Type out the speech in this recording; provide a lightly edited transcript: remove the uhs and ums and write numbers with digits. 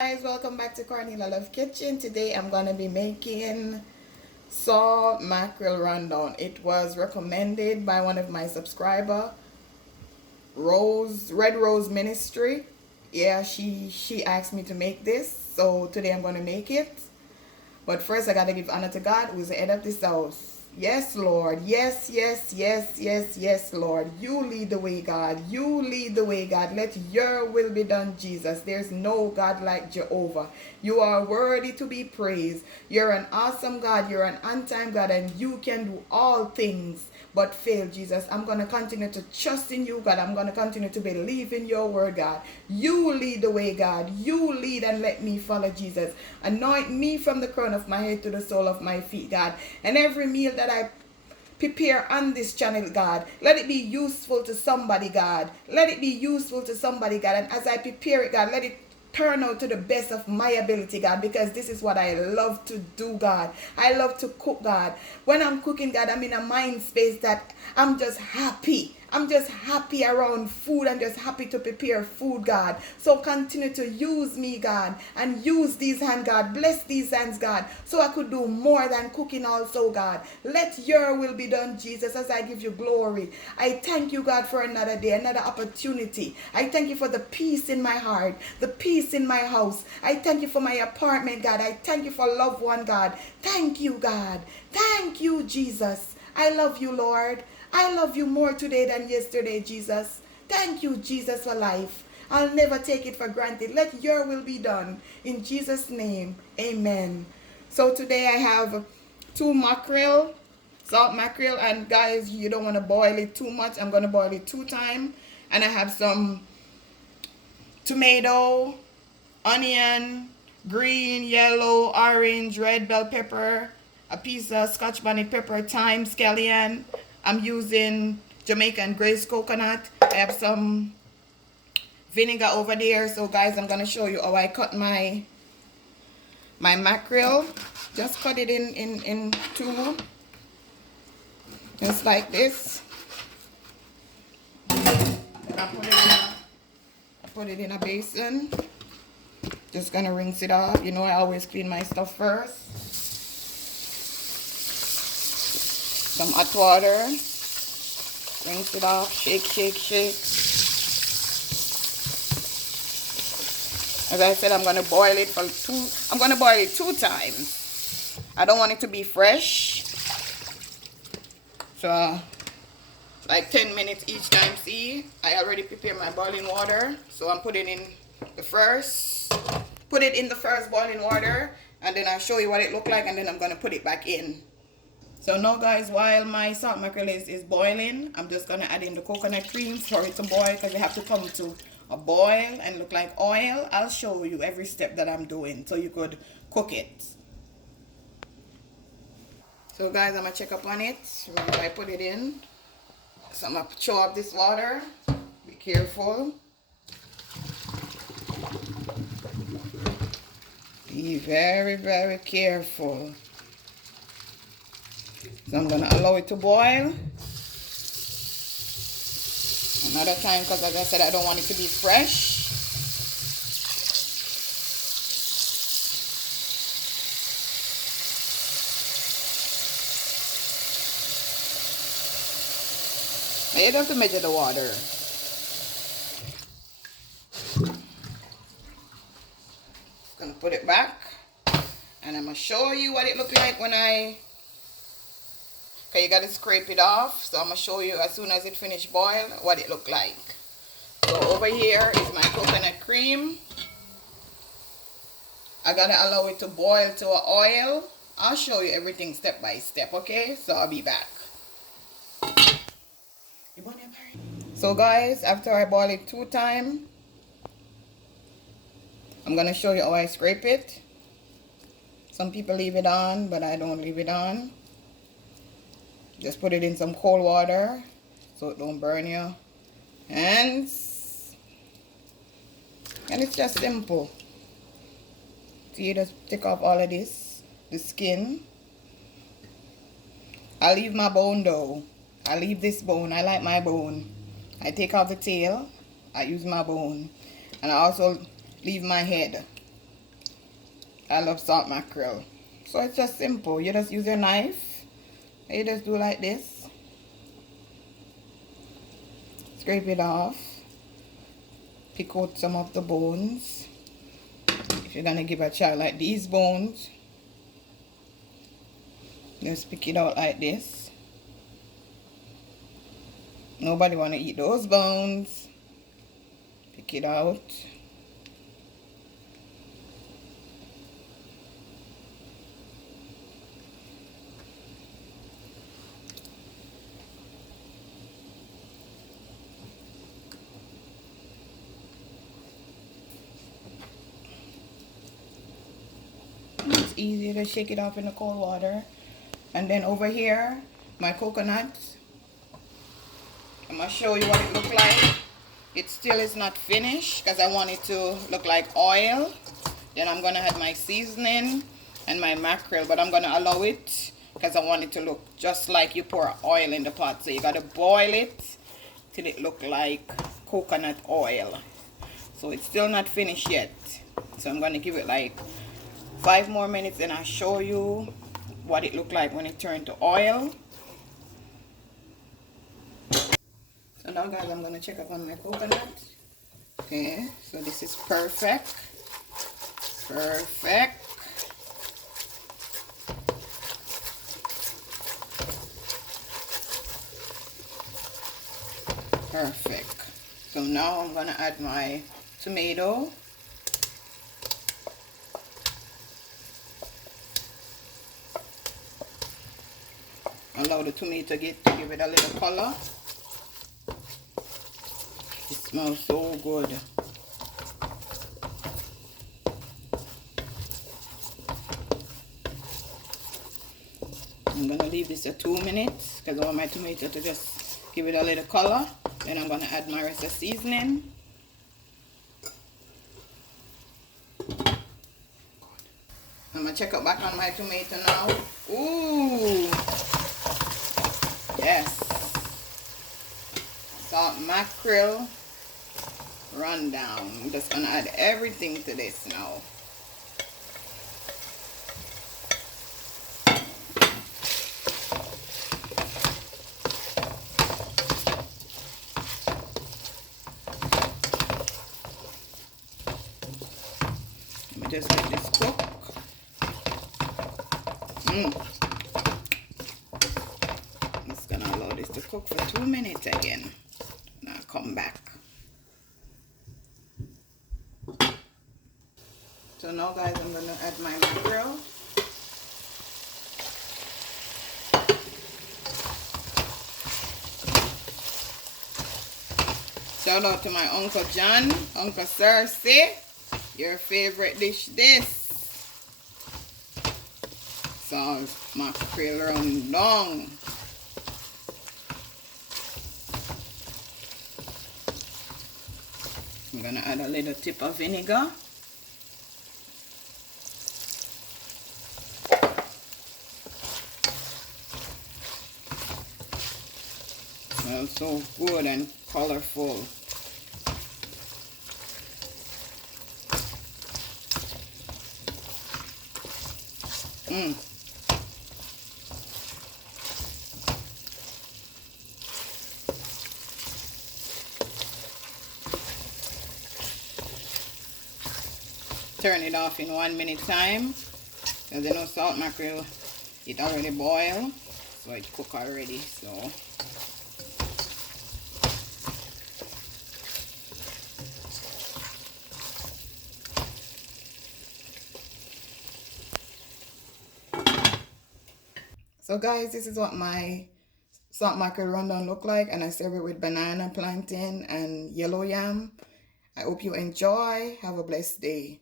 Guys, welcome back to CORNELIALOVE KITCHEN. Today I'm gonna be making salt mackerel rundown. It was recommended by one of my subscriber, Red Rose Ministry. Yeah, she asked me to make this, so today I'm gonna make it. But first I gotta give honor to God, who's the head of this house. Yes, Lord. Yes, yes, yes, yes, yes, Lord. You lead the way, God. You lead the way, God. Let your will be done, Jesus. There's no God like Jehovah. You are worthy to be praised. You're an awesome God. You're an on-time God, and you can do all things but fail, Jesus. I'm going to continue to trust in you, God. I'm going to continue to believe in your word, God. You lead the way, God. You lead and let me follow, Jesus. Anoint me from the crown of my head to the sole of my feet, God. And every meal that I prepare on this channel, God, let it be useful to somebody, God. Let it be useful to somebody, God. And as I prepare it, God, let it turn out to the best of my ability, God, because this is what I love to do, God. I love to cook, God. When I'm cooking, God, I'm in a mind space that I'm just happy. I'm just happy around food and just happy to prepare food, God. So continue to use me, God, and use these hands, God. Bless these hands, God, so I could do more than cooking also, God. Let your will be done, Jesus, as I give you glory. I thank you, God, for another day, another opportunity. I thank you for the peace in my heart, the peace in my house. I thank you for my apartment, God. I thank you for loved one, God. Thank you, God. Thank you, Jesus. I love you, Lord. I love you more today than yesterday, Jesus. Thank you, Jesus, for life. I'll never take it for granted. Let your will be done. In Jesus' name, amen. So today I have two mackerel, salt mackerel. And guys, you don't want to boil it too much. I'm going to boil it 2 times. And I have some tomato, onion, green, yellow, orange, red bell pepper, a piece of Scotch bonnet pepper, thyme, scallion. I'm using Jamaican glazed coconut. I have some vinegar over there. So guys, I'm gonna show you how I cut my mackerel. Just cut it in 2, just like this. And I put it in a basin. Just gonna rinse it off. You know, I always clean my stuff first. Some hot water. Rinse it off. Shake, shake, shake. As I said, I'm gonna boil it for 2. I'm gonna boil it 2 times. I don't want it to be fresh. So, like 10 minutes each time. See, I already prepared my boiling water. So I'm putting in the first. Put it in the first boiling water, and then I'll show you what it looked like, and then I'm gonna put it back in. So now guys, while my salt mackerel is boiling, I'm just gonna add in the coconut cream for it to boil, because they have to come to a boil and look like oil. I'll show you every step that I'm doing so you could cook it. So guys, I'm gonna check up on it when I put it in. So I'm gonna show up this water. Be careful. Be very, very careful. So I'm going to allow it to boil another time, because as I said, I don't want it to be fresh. You don't have to measure the water. Just going to put it back, and I'm going to show you what it looked like when okay, you got to scrape it off. So I'm going to show you as soon as it finished boil what it looked like. So over here is my coconut cream. I got to allow it to boil to an oil. I'll show you everything step by step, okay? So I'll be back. So guys, after I boil it 2 times, I'm going to show you how I scrape it. Some people leave it on, but I don't leave it on. Just put it in some cold water so it don't burn your hands. And it's just simple. See, you just take off all of this, the skin. I leave my bone though. I leave this bone. I like my bone. I take off the tail. I use my bone. And I also leave my head. I love salt mackerel. So it's just simple. You just use your knife. You just do like this. Scrape it off. Pick out some of the bones. If you're gonna give a child like these bones, just pick it out like this. Nobody wanna eat those bones. Pick it out. It's easy to shake it off in the cold water. And then over here, my coconut. I'm going to show you what it looks like. It still is not finished because I want it to look like oil. Then I'm going to add my seasoning and my mackerel. But I'm going to allow it because I want it to look just like you pour oil in the pot. So you got to boil it till it look like coconut oil. So it's still not finished yet. So I'm going to give it like 5 more minutes and I'll show you what it looked like when it turned to oil. So now guys, I'm going to check up on my coconut. Okay, so this is perfect. Perfect. Perfect. So now I'm going to add my tomato. Allow the tomato to give it a little color. It smells so good. I'm going to leave this at 2 minutes because I want my tomato to just give it a little color. Then I'm going to add my rest of seasoning. I'm going to check up back on my tomato now. Ooh! Yes. Salt mackerel run down. I'm just going to add everything to this now. Let me just let this cook. Just gonna allow this to cook for 2 minutes again. And I'll come back. So now guys, I'm gonna add my mackerel. Shout out to my Uncle John, Uncle Cersei. Your favorite dish this. Salt mackerel run down. I'm gonna add a little tip of vinegar. Smells so good and colorful. Turn it off in 1 minute time because you know salt mackerel, it already boiled, so it cook already. So guys, this is what my salt mackerel rundown look like, and I serve it with banana, plantain and yellow yam. I hope you enjoy. Have a blessed day.